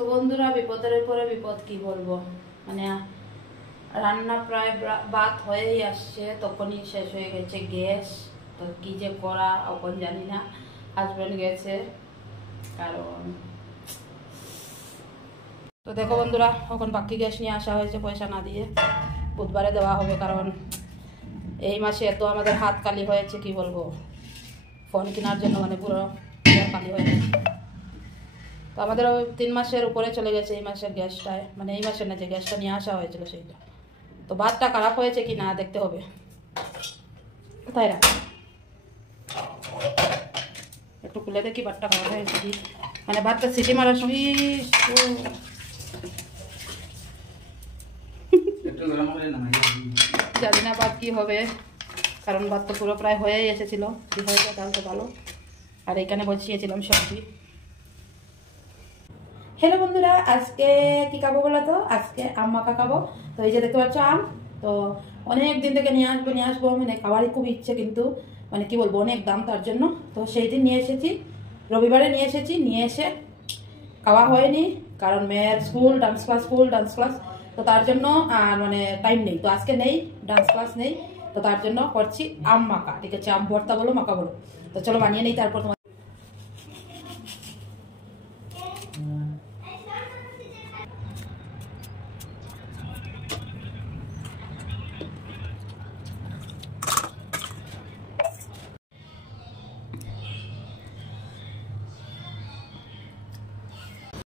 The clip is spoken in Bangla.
তো বন্ধুরা, বিপদের উপরে বিপদ, কি বলবো, মানে রান্না প্রায় ভাত হয়েই আসছে, তখনই শেষ হয়ে গেছে গ্যাস। তো কি যে করা এখন জানি না। হাজবেন্ড গেছে কারণ, তো দেখো বন্ধুরা, এখন বাকি গ্যাস নিয়ে আসা হয়েছে পয়সা না দিয়ে, বুধবারে দেওয়া হবে। কারণ এই মাসে এত আমাদের হাত খালি হয়েছে, কি বলবো, ফোন কেনার জন্য মানে পুরো খালি হয়ে গেছে। তো আমাদের 3 মাসের উপরে চলে গেছে এই মাসের গ্যাসটায়, মানে এই মাসের না, যে গ্যাসটা নিয়ে আসা হয়েছিল সেইটা। তো ভাতটা খারাপ হয়েছে কি না দেখতে হবে, তাই না? একটু খুলে দেখি ভাতটা খারাপ হয়েছে কি, মানে ভাতটা সিটি মারার সঙ্গে জানি না ভাত কি হবে, কারণ ভাত তো পুরো প্রায় হয়েই এসেছিল। কি হয়েছে তাহলে তো ভালো। আর এখানে বসিয়েছিলাম সবজি। হ্যালো বন্ধুরা, আজকে কি খাবো বলো তো? আজকে আম মাখা খাবো। তো এই যে দেখতে পাচ্ছ আম, তো অনেক দিন থেকে নিয়ে আসবো, মানে খাওয়ারই খুব ইচ্ছে, কিন্তু মানে কি বলবো, অনেক দাম তার জন্য। তো সেই দিন নিয়ে এসেছি, রবিবারে নিয়ে এসেছি, নিয়ে এসে খাওয়া হয়নি, কারণ মেয়ের স্কুল ডান্স ক্লাস, তো তার জন্য আর মানে টাইম নেই। তো আজকে নেই, ডান্স ক্লাস নেই, তো তার জন্য করছি আম মাখা। ঠিক আছে, আম ভর্তা বলো মাখা বলো। তো চলো বানিয়ে নেই, তারপর